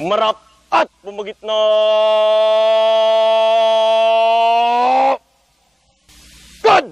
Marap at bumagit na God!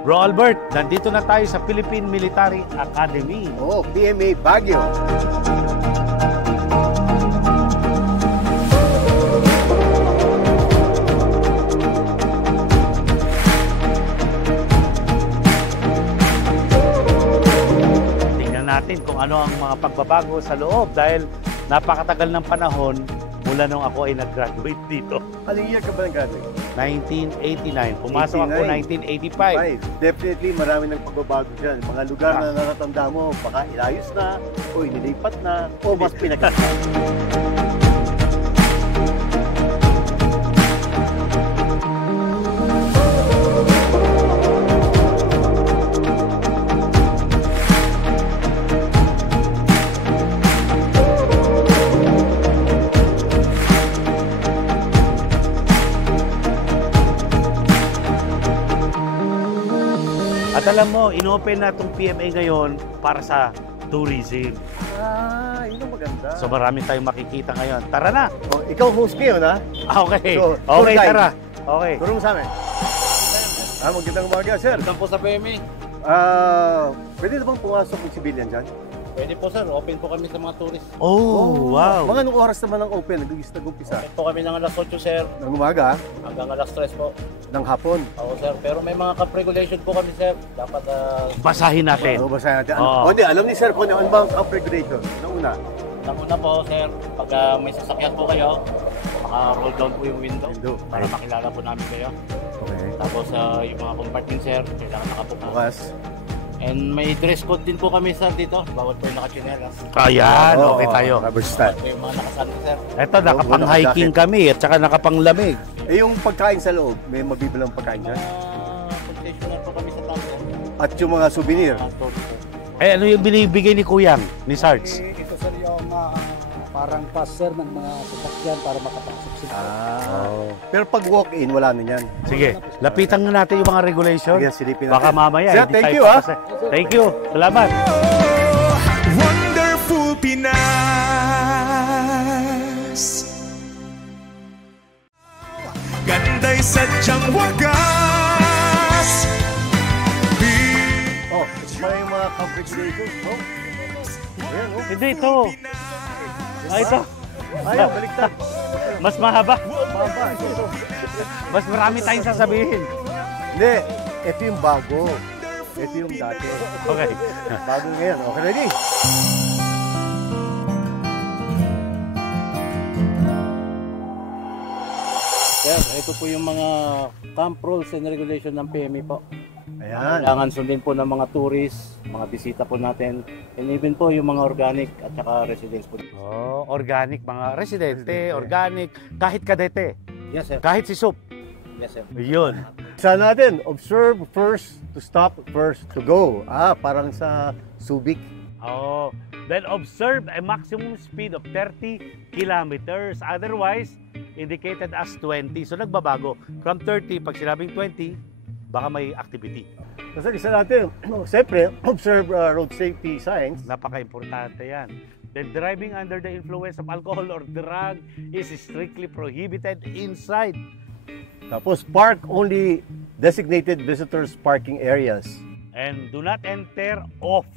Bro Albert, nandito na tayo sa Philippine Military Academy. Oo, PMA Baguio. Tingnan natin kung ano ang mga pagbabago sa loob dahil napakatagal ng panahon mula nung ako ay nag-graduate dito. Aling year ka ba nag-graduate? 1989. Pumasok ako 1985. Definitely marami ng pagbabago dyan. Mga lugar na natatanda mo, baka ilayos na, o inilipat na, o mas pinagkita. At alam mo, inopen na itong PMA ngayon para sa tourism. Ah, yun ang maganda. So marami tayong makikita ngayon. Tara na! Oh, ikaw host ngayon, ha? Okay. So, Okay, tour guide. tara. Okay. Turo mo sa amin. Magandang umaga, sir. Saan po sa PMA? Pwede na bang pumasok ng civilian dyan? Pwede po sir, open po kami sa mga tourist. Oh, wow. Mga anong oras naman ang open? Nag-umpisa? Open po kami ng alas 8 sir, Ng umaga, hanggang alas 3 po. ng hapon. Oo sir, pero may mga cap-regulation po kami sir. Dapat Basahin natin. Ano ba sa natin? Oo. Hindi, alam ni sir kung ano ba ang up-regulation. Una, una po sir, pag may sasakyan po kayo, maka-roll down po yung window Window. para makilala po namin kayo. okay. Tapos yung mga compartment sir, kailangan nakabukas. Bukas. And may dress code din po kami sir dito. Bawat po yung nakachinelas. Ayan, Oo, okay tayo. Rubber stand. Bawat po yung mga nakasando sir. Eto, nakapang-hiking kami at saka nakapang-lamig. Yung pagkain sa loob, may mabibilang pagkain dyan. Concessionaire po kami sa taas sir. At yung mga souvenir. Mga tourist po. Eh, ano yung binibigay ni Kuyang, ni Sarge? Ito sir yung parang pass sir ng mga sasakyan para makapasok sila. Pero pag walk-in, wala na yan. Sige, lapitan nga natin yung mga regulation. Sige, silipin natin. Baka mamaya. Sir, hindi thank tayo you, papasa. Thank you. Salamat. Wonderful Pinas, ganda'y sadyang wagas. Oh, may mga camp regulations, no? Ayan, oh. Hindi, ito. Ito. Ayaw, baliktad. Mas mahaba. Baba, ito. Mas marami tayong sasabihin. Hindi, ito yung bago. Ito yung dati. Okay. Bago ngayon. Okay, ready? Sir, ito po yung mga camp rules and regulation ng PMA po. Ayan. Kailangan sundin po ng mga tourists, mga bisita po natin, and even po yung mga organic at saka residents po. Oh, organic, mga residente, organic, kahit kadete, Yes sir. kahit si Soup. Yes sir. Yun. Sa natin, observe first to stop, first to go. Parang sa Subic. Oh, then observe a maximum speed of 30 kilometers. Otherwise, indicated as 20. So nagbabago. From 30, pag sinabing 20, baka may activity. Kasi isa natin, siyempre, observe road safety signs. Napaka-importante yan. Then driving under the influence of alcohol or drug is strictly prohibited inside. Tapos, park only designated visitors parking areas. And do not enter off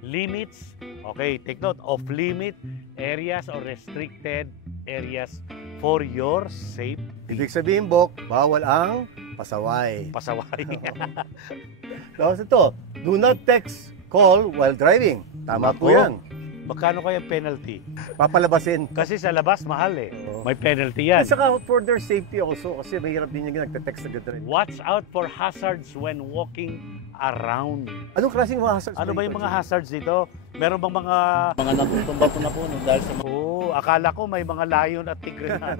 limits Okay, take note. Off-limit areas or restricted areas for your safety. Ibig sabihin, Bok, bawal ang pasaway. Pasaway. Tapos ito, do not text, call while driving. Tama po Nako. yan. Magkano kaya penalty? Papalabasin. Kasi sa labas, mahal eh. Oo. May penalty yan. At saka for their safety also, kasi mahirap din yung nagte-text agad rin. Watch out for hazards when walking around. Anong klaseng mga hazards? Ano ba yung mga hazards dito? Meron bang mga... Mga natutumba po na po no, dahil sa Oo, akala ko may mga layon at tigre na.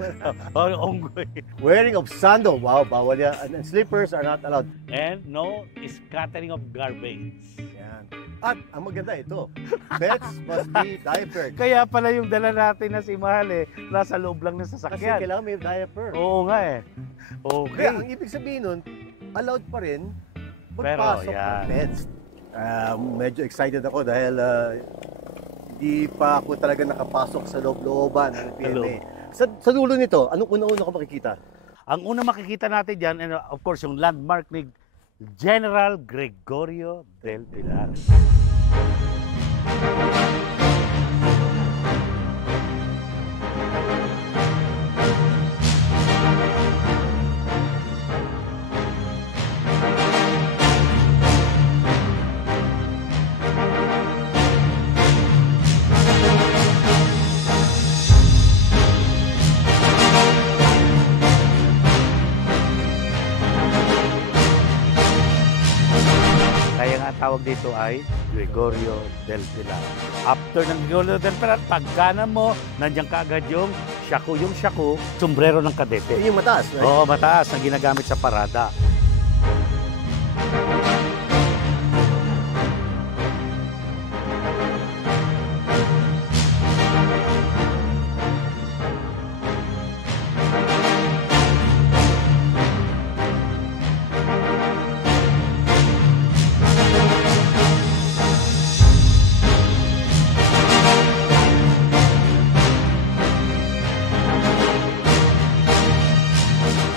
O, onggoy. Wearing of sandal. Wow, bawal yan. And slippers are not allowed. And no scattering of garbage. Yan. At ang maganda ito, pets must be diapered. Kaya pala yung dala natin na si Mahal eh, nasa loob lang ng Kasi sasakyan. kailangan may diaper. Oo nga eh. Okay. Kaya ang ibig sabihin nun, allowed pa rin magpasok yan. ng pets. Medyo excited ako dahil hindi pa ako talaga nakapasok sa loob-looban ng PMA. Sa dulo nito, anong una-una ko makikita? Ang una makikita natin dyan, and of course, yung landmark ni General Gregorio del Pilar. Kaya nga ang tawag dito ay Gregorio del Pilar. After ng Gregorio del Pilar, pagkanan mo, nandiyan kaagad yung shaku, sombrero ng kadete. Yun yung mataas, right? Oo, mataas na ginagamit sa parada.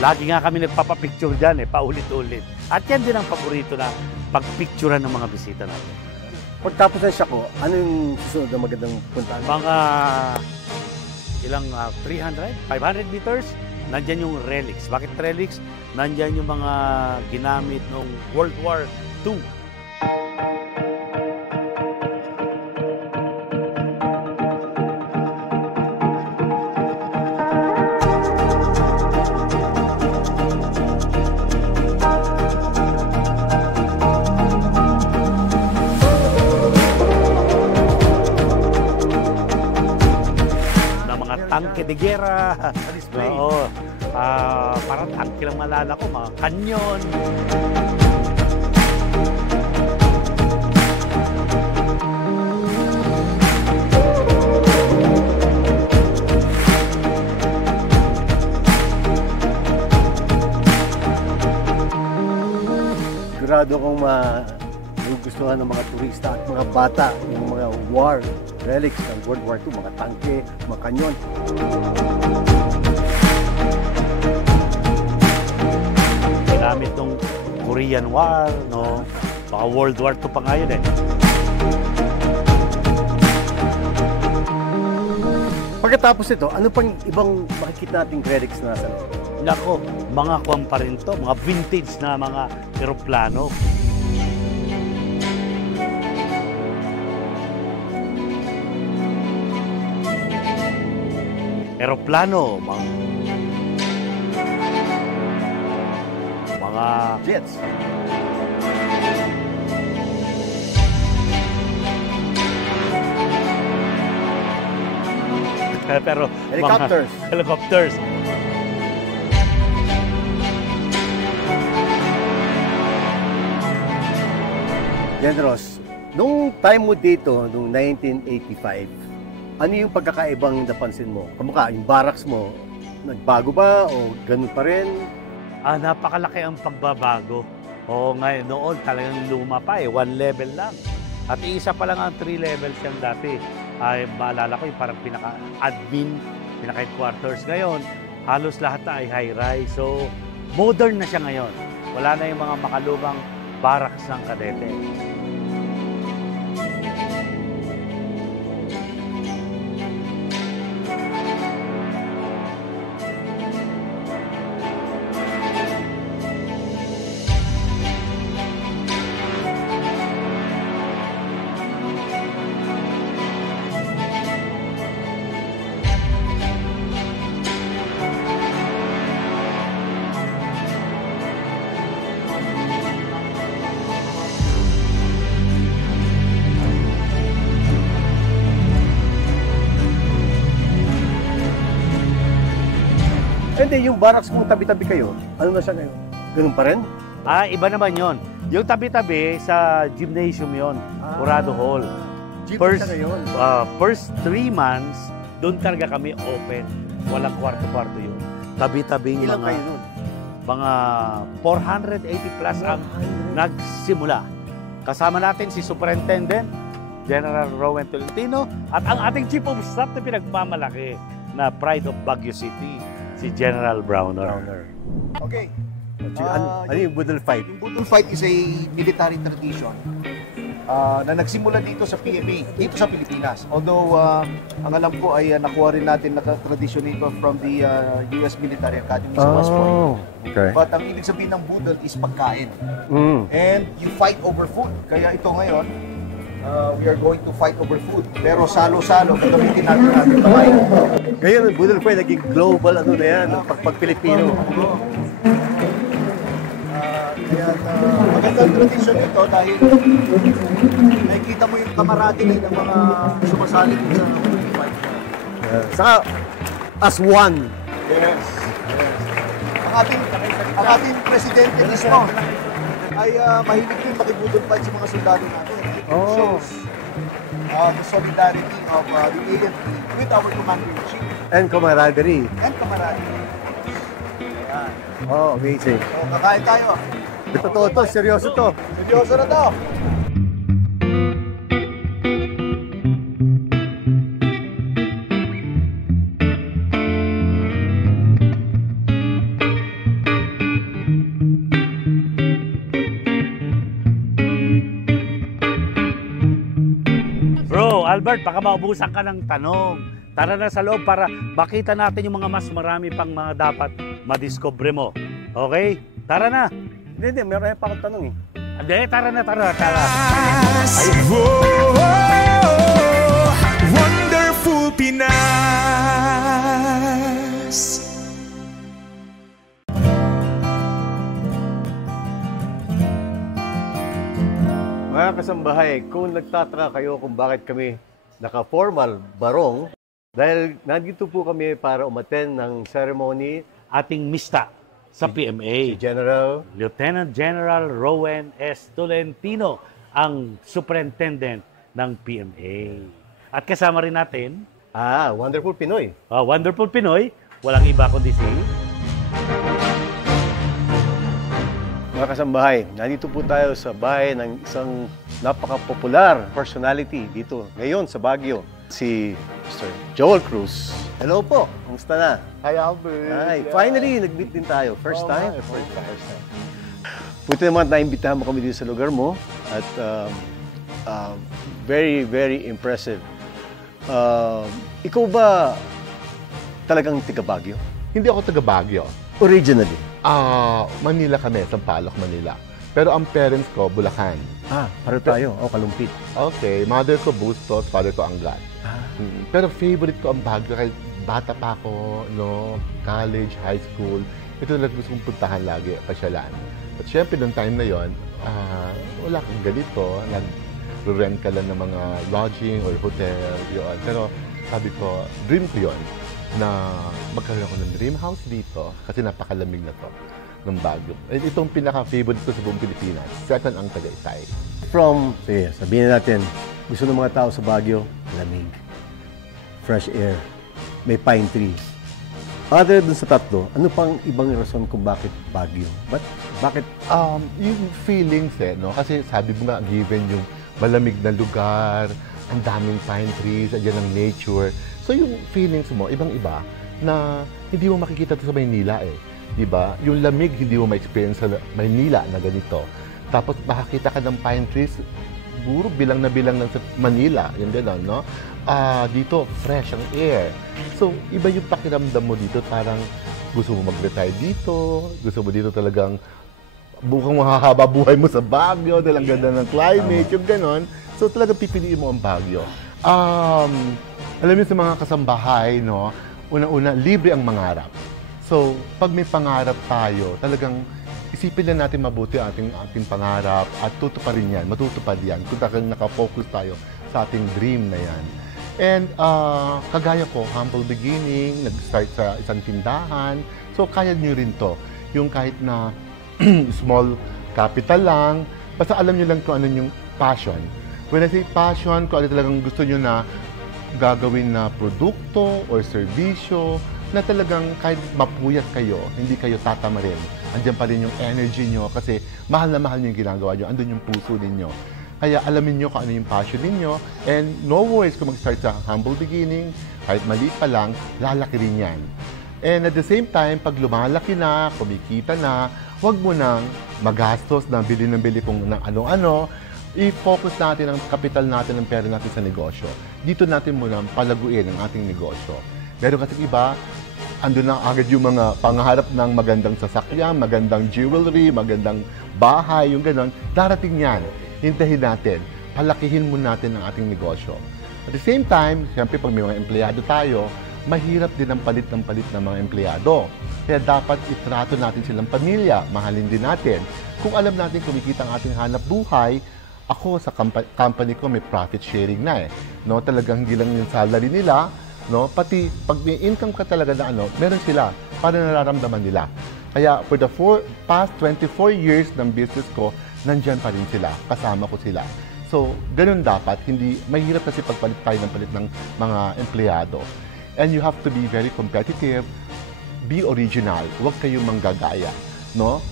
Lagi nga kami nagpapapicture dyan paulit-ulit. At yan din ang paborito na pagpicturean ng mga bisita natin. Pagtapos ng Shaku, ano yung susunod na magandang puntahan? Mga ilang 300, 500 meters, nandyan yung relics. Bakit relics? Nandyan yung mga ginamit noong World War II. Tangke de guerra. Display. Oo. Parang tangke lang malala ko, mga kanyon. Sigurado kong magugustuhan ng mga turista at mga bata yung mga war relics ng World War II, mga tangke, mga kanyon. Ginamit ng Korean War, no? Baka World War II pa nga yun eh. Pagkatapos ito, ano pang ibang makikita nating relics na nasa loob? Nako, mga kuwang pa rin to, mga vintage na mga eroplano. Eroplano, mga Jets. pero Helicopters. mga helicopters. Generos, nung time mo dito, nung 1985, ano yung pagkakaibang napansin mo? Kamukha, yung barracks mo, nagbago ba o ganun pa rin? Napakalaki ang pagbabago. Oo, ngayon noon talagang luma pa one level lang. At isa pa lang ang 3 levels yan dati. Ay, maalala ko yung parang pinaka-admin, pinaka-headquarters. Ngayon, halos lahat na ay high-rise. So, modern na siya ngayon. Wala na yung mga makalumang barracks ng kadete. Hindi, yung barracks kung tabi-tabi kayo, ano na siya ngayon? Ganun pa rin? Iba naman yon. Yung tabi-tabi sa gymnasium yon, Curado Hall. Jeep First- siya ngayon. First 3 months, doon talaga kami open. Walang kwarto-kwarto yun. Tabi-tabi Ilan mga, kayo nun? mga 480 plus ang nagsimula. Kasama natin si Superintendent General Rowan Tolentino at ang ating Chief of Staff na pinagmamalaki na Pride of Baguio City, si General Browner. Okay. Ano yung Budol Fight? Yung Budol Fight is a military tradition na nagsimula dito sa PMA, dito sa Pilipinas. Although, ang alam ko ay nakuha rin natin tradition nito from the US Military Academy sa West Point. Okay. But ang ibig sabihin ng budol is pagkain. Mm. And you fight over food. Kaya ito ngayon, we are going to fight over food. Pero salo-salo, gagamitin natin ating kamay. Ngayon, ang Budol Fight, naging global ano na yan, pag-Pilipino. Kaya magandang tradition ito dahil nakikita mo yung camaraderie ng mga sumasali dito sa budol fight. Saka, as one. Yes. Ang ating presidente mismo ay mahilig din makibudol fight sa mga sundalo natin. It shows the solidarity of the AFP with our commander-in-chief And camaraderie. and camaraderie. Ayan. Oh, amazing. So, kakain tayo. Totoo to, seryoso to. Seryoso na to. Bro, Albert, baka maubusan ka ng tanong. Tara na sa loob para makita natin yung mga mas marami pang mga dapat madiscover mo. Okay? Tara na. Hindi, meron pa akong tanong eh. Hindi, tara na, tara. Whoa, wonderful Pinas. Mga kasambahay, kung nagtataka kayo kung bakit kami naka-formal barong, dahil nandito po kami para umattend ng ceremony Ating mista sa si PMA. General. Lieutenant General Rowan S. Tolentino, ang superintendent ng PMA. At kasama rin natin, Wonderful Pinoy. Wonderful Pinoy, walang iba kundi si... Mga kasambahay, nandito po tayo sa bahay ng isang napaka-popular personality dito ngayon sa Baguio, si Mr. Joel Cruz. Hello po, kumusta na? Hi, Albert. Hi, finally, nag-meet din tayo. First time? First time. Buti naman naimbitahan mo kami dito sa lugar mo at very, very impressive. Ikaw ba talagang taga Baguio? Hindi ako taga Baguio. Originally? Manila kami, Sampaloc, Manila. Pero ang parents ko, Bulacan. Pareho tayo. Kalumpit. Okay, mother ko Bustos, father ko Angat. Pero favorite ko ang Baguio kahit bata pa ako, no, college, high school. Ito na gusto kong puntahan lagi, pasyalan. At syempre, noong time na yon, wala kang ganito. Nag-rent ka lang ng mga lodging or hotel, yun. Pero sabi ko, dream ko yon na magkaroon ako ng dream house dito kasi napakalamig na to ng Baguio. Itong pinaka-favorite ko sa buong Pilipinas. Second ang Tagaytay. Sabihin natin, gusto ng mga tao sa Baguio, lamig, fresh air, may pine tree. Other dun sa tatlo, ano pang ibang rason kung bakit Baguio? Bakit? Yung feelings no? Kasi sabi mo nga, given yung malamig na lugar, ang daming pine trees, andyan ang nature. So yung feelings mo, ibang-iba, na hindi mo makikita to sa Maynila eh. Diba? Yung lamig, hindi mo ma-experience sa Maynila na ganito. Tapos makakita ka ng pine trees, siguro bilang na bilang lang sa Manila, yung gano'n, no? Dito, fresh ang air. So, iba yung pakiramdam mo dito, parang gusto mo mag-retire dito, gusto mo dito talagang bukang mahahaba buhay mo sa Baguio dahil ang ganda ng climate, yung gano'n. So, talagang pipiliin mo ang Baguio. Alam niyo sa mga kasambahay, no? Una-una, libre ang mangarap. So, pag may pangarap tayo, talagang isipin na natin mabuti ang ating pangarap at tutuparin yan, matutupad yan kung talagang nakafocus tayo sa ating dream na yan. And kagaya ko, humble beginning, nag-start sa isang tindahan, So, kaya nyo rin to. Yung kahit na small capital lang, basta alam nyo lang kung ano yung passion. When I say passion, kung ano talagang gusto nyo na gagawin na produkto or serbisyo, na talagang kahit mapuyat kayo, hindi kayo tatamarin. Andiyan pa rin yung energy nyo kasi mahal na mahal nyo yung ginagawa nyo. Andun yung puso ninyo. Kaya alamin nyo kung ano yung passion ninyo. And no worries kung mag-start sa humble beginning, kahit maliit pa lang, lalaki rin yan. And at the same time, pag lumalaki na, kumikita na, huwag mo nang magastos na bili ng bili kung ng ano-ano. I-focus natin ang kapital natin, ang pera natin sa negosyo. Dito natin muna palaguin ang ating negosyo. Meron kasi iba, andun na agad yung mga pangarap ng magandang sasakyan, magandang jewelry, magandang bahay, yung gano'n. Darating yan. Hintahin natin. Palakihin muna natin ang ating negosyo. At the same time, siyempre pag may mga empleyado tayo, mahirap din ang palit ng mga empleyado. Kaya dapat itrato natin silang pamilya, mahalin din natin. Kung alam natin kumikita ang ating hanap buhay, ako sa company ko may profit sharing na eh. No, talagang hindi lang yung salary nila, no, pati pag may income ka talaga na meron sila para nararamdaman nila. Kaya for the past 24 years ng business ko, nandyan pa rin sila, kasama ko sila. So, ganun dapat, hindi mahirap kasi pagpalit tayo ng palit ng mga empleyado. And you have to be very competitive, be original, huwag kayong manggagaya, no?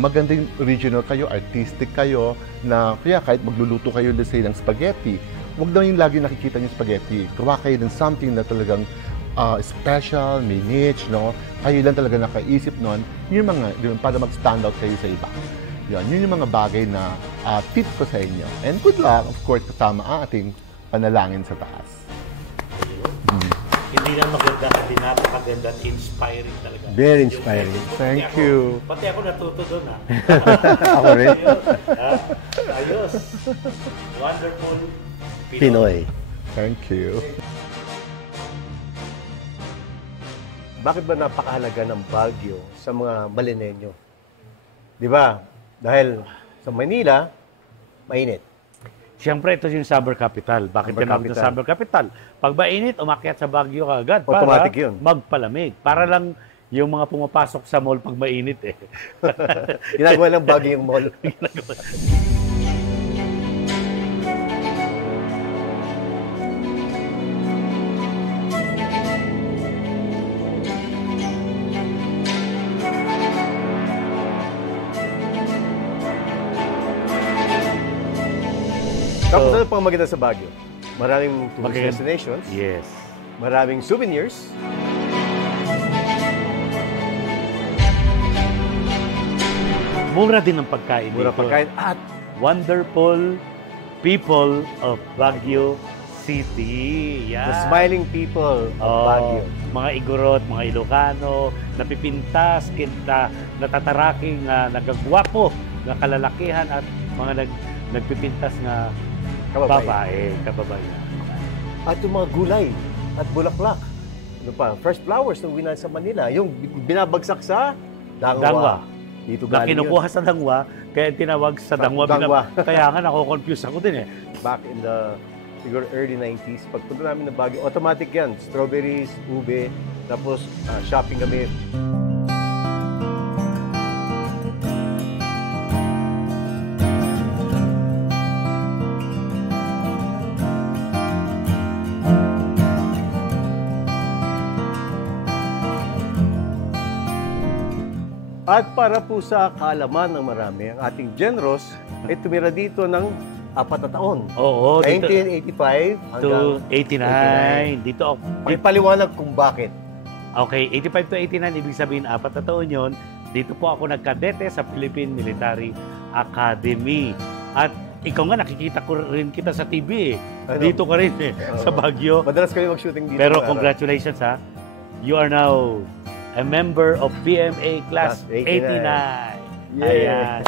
Maganda yung original kayo, artistic kayo, na kaya kahit magluluto kayo, let's say, ng spaghetti, huwag na yung lagi nakikita yung spaghetti. Gawa kayo ng something na talagang special, may niche, no? Kayo lang talaga nakaisip nun, yun para mag-stand out kayo sa iba. Yun yung mga bagay na tip ko sa inyo. And good luck, of course, kasama ang ating panalangin sa taas. Hindi lang maganda, hindi napakaganda at inspiring talaga. Very inspiring. Thank you. Pati ako natuto doon, ha? Ako rin. Ayos. Wonderful Pinoy. Thank you. Bakit ba napakahalaga ng Baguio sa mga Balinenyo? Di ba? Dahil sa Manila, mainit. Siyempre, ito yung summer capital. Bakit tinawag na summer capital? Pag mainit, umakyat sa Baguio ka agad para automatic yun. Magpalamig. Para lang yung mga pumapasok sa mall pag mainit eh. Ginagawa ng Baguio yung mall. Tapos ano pang maganda sa Baguio? Maraming tourist destinations. Yes. Maraming souvenirs. Mura din ang pagkain Mura dito. pagkain at Wonderful people of Baguio City. Yan. the smiling people of Baguio. Mga Igorot, mga Ilocano, napipintas, natataraking, nagagwapo, na kalalakihan at mga nagpipintas na kababayan. At yung mga gulay at bulaklak. Ano pa? Fresh flowers na winan sa Manila. Yung binabagsak sa Dangwa. Dito Na galing kinukuha sa Dangwa, kaya tinawag sa Dangwa. Kaya nga, nako-confuse ako din eh. Back in the siguro early 90s, pagpunta namin ng Baguio, automatic yan. Strawberries, ube, tapos shopping kami. At para po sa kaalaman ng marami, ang ating Genros ay tumira dito ng 4 na taon. Oo, dito 1985 to hanggang 89. Dito, Paliwanag kung bakit. okay, 85 to 89, ibig sabihin 4 na taon yun. Dito po ako nagkadete sa Philippine Military Academy. At ikaw nga, nakikita ko rin kita sa TV eh. Ano? Dito ka rin eh, sa Baguio. Madalas kayo mag-shooting dito. Pero congratulations ha. You are now a member of PMA Class 89. Ayan.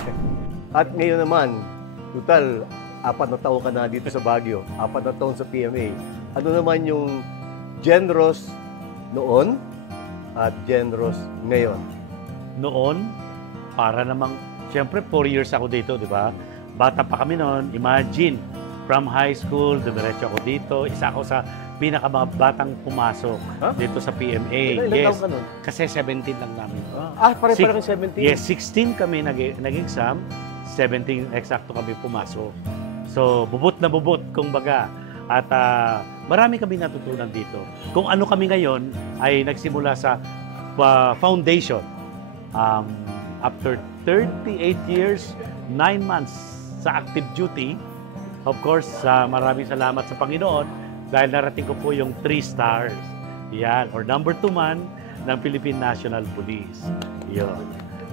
At ngayon naman, total, 4 na taon ka na dito sa Baguio. 4 na taon sa PMA. Ano naman yung Genros noon at Genros ngayon? Noon, para namang, siyempre 4 years ako dito, di ba? Bata pa kami noon, imagine, From high school, dumiretso ako dito. Isa ako sa pinakabatang pumasok dito sa PMA. Ilan taon ka nun? Kasi 17 lang namin. Pare-pareho kay 17? Yes, 16 kami nag-exam. 17 eksakto kami pumasok. So, bubut na bubut, kumbaga. At marami kami natutunan dito. Kung ano kami ngayon ay nagsimula sa foundation. After 38 years, 9 months sa active duty, of course, maraming salamat sa Panginoon dahil narating ko po yung 3 stars. Yan, or number 2 man ng Philippine National Police. Yun.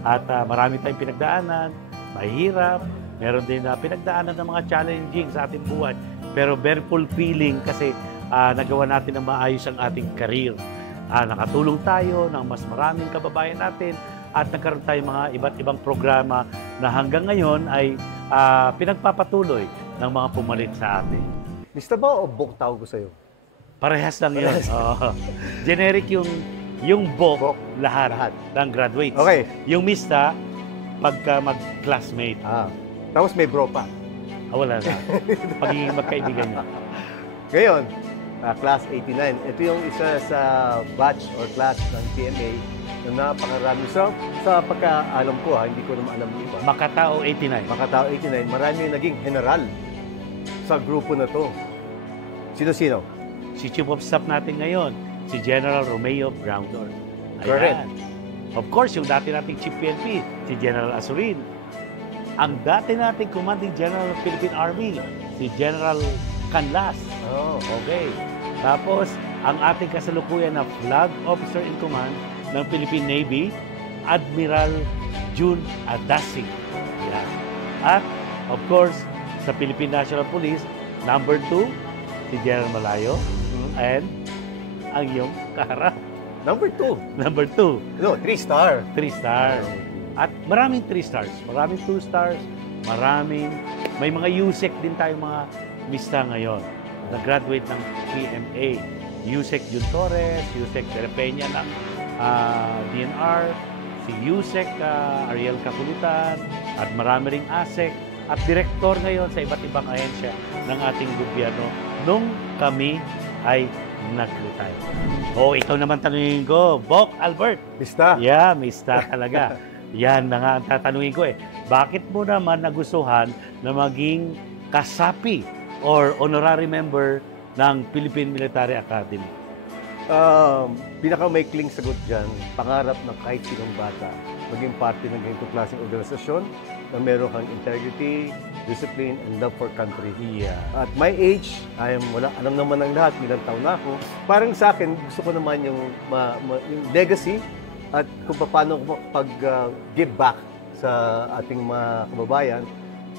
At marami tayong pinagdaanan, mahirap, meron din na pinagdaanan ng mga challenging sa ating buhay. Pero very fulfilling kasi nagawa natin ng maayos ang ating career. Nakatulong tayo ng mas maraming kababayan natin at nagkaroon tayo mga iba't ibang programa na hanggang ngayon ay pinagpapatuloy ng mga pumalit sa atin. Mista ba o Bok tawag ko sa'yo? Parehas lang yun. Generic yung Bok, lahat ng graduates. Okay. Yung Mista, pagka mag-classmate. Tapos may bro pa. Wala na. Pagiging magkaibigan nyo. Ngayon, class 89. Ito yung isa sa batch or class ng PMA na napakarami. Sa pagkaalam ko, hindi ko naman alam yung iba. Makatao 89. Makatao 89, marami yung naging general sa grupo na to. Sino-sino? Si Chief of Staff natin ngayon, si General Romeo Brownor. Correct. Of course, yung dati nating Chief PNP, si General Azurin. Ang dati nating Commanding General ng Philippine Army, si General Canlas. Okay. Tapos, ang ating kasalukuyan na Flag Officer in Command ng Philippine Navy, Admiral June Adasi. Yan. At, of course, sa Philippine National Police, number 2, si General Malayo, and ang iyong kaharap. Number 2. Number 2. No, 3-star. 3-star. At maraming 3 stars, maraming 2 stars, may mga USEC din tayong mga mista ngayon. Nag-graduate ng PMA. USEC Jun Torres, USEC Terapenya ng DNR, si USEC Ariel Capulutan, at marami ring ASEC, at direktor ngayon sa iba't ibang ahensya ng ating gobyerno nung kami ay nag-retire. Ikaw naman tanungin ko, Bok Albert. Mista? Yeah, mista talaga. Yan na nga ang tatanungin ko Bakit mo naman nagustuhan na maging kasapi or honorary member ng Philippine Military Academy? Pinakamaikling sagot dyan, pangarap ng kahit sinong bata maging parte ng ganitong klaseng organisasyon na meron kang integrity, discipline, and love for country. Yeah. At my age, alam naman ng lahat, ilang taon na ako. Parang sa akin, gusto ko naman yung legacy at kung paano pag-give back sa ating mga kababayan.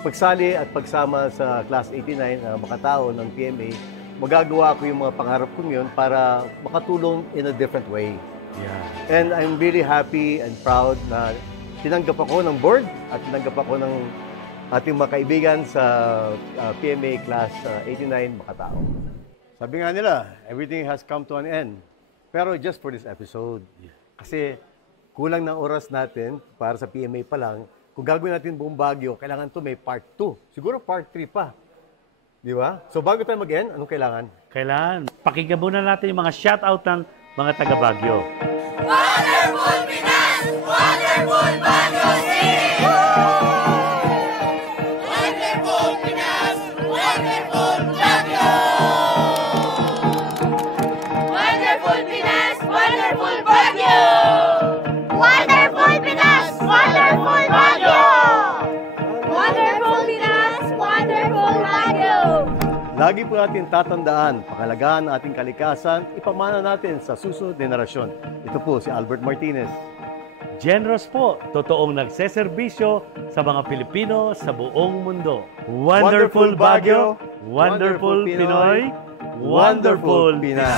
Pagsali at pagsama sa Class 89, makatao ng PMA, magagawa ko yung mga pangarap ko yun para makatulong in a different way. Yeah. And I'm really happy and proud na tinanggap ako ng board at tinanggap ako ng ating mga kaibigan sa PMA Class 89 Makatao. Sabi nga nila, everything has come to an end. Pero just for this episode. Kasi kulang ng oras natin para sa PMA pa lang. Kung gagawin natin buong Baguio, kailangan to may part 2. Siguro part 3 pa. Di ba? So bago tayo mag-end, anong kailangan? Kailangan. Pakinggan muna natin yung mga shoutout ng mga taga Baguio. Wonderful Pinas! Wonderful Baguio City! Wonderful Pinas! Wonderful Baguio! Wonderful Pinas! Wonderful Baguio! Wonderful Pinas! Wonderful Baguio! Wonderful Pinas! Wonderful Baguio! Lagi po natin tatandaan, pakalagaan ang ating kalikasan, ipamana natin sa susunod na henerasyon. Ito po si Albert Martinez. Generous po, totoong nagseserbisyo sa mga Pilipino sa buong mundo. Wonderful Baguio, wonderful Pinoy, wonderful Pinas.